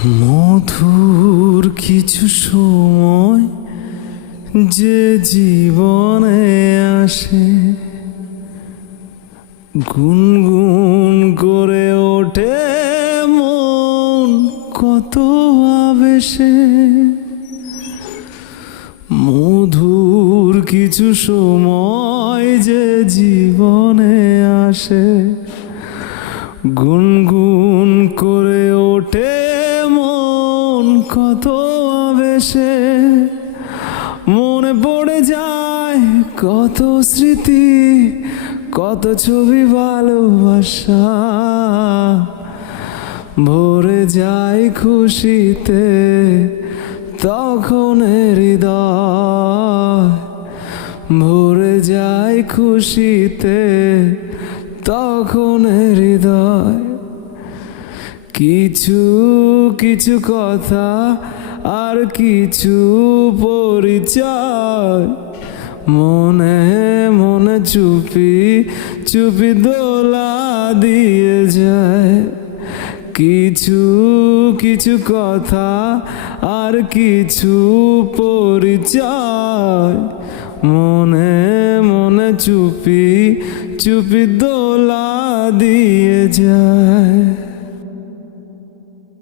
মধুর কিছু সময় যে জীবনে আসে, গুনগুন করে ওঠে মন কত আবেশে। মধুর কিছু সময় যে জীবনে আসে, গুনগুন করে ওঠে মন কত আবেশে। মনে পড়ে যায় কত স্মৃতি, কত ছবি ভালোবাসা, ভরে যায় খুশিতে তখন হৃদয়, ভরে যায় খুশিতে তখন হৃদয়। কিছু কিছু কথা আর কিছু পরিচয়, মনে মনে চুপি চুপি দোলা দিয়ে যায়। কিছু কিছু কথা আর কিছু পরিচয়, মনে মনে চুপি চুপি দোলা দিয়ে যায়।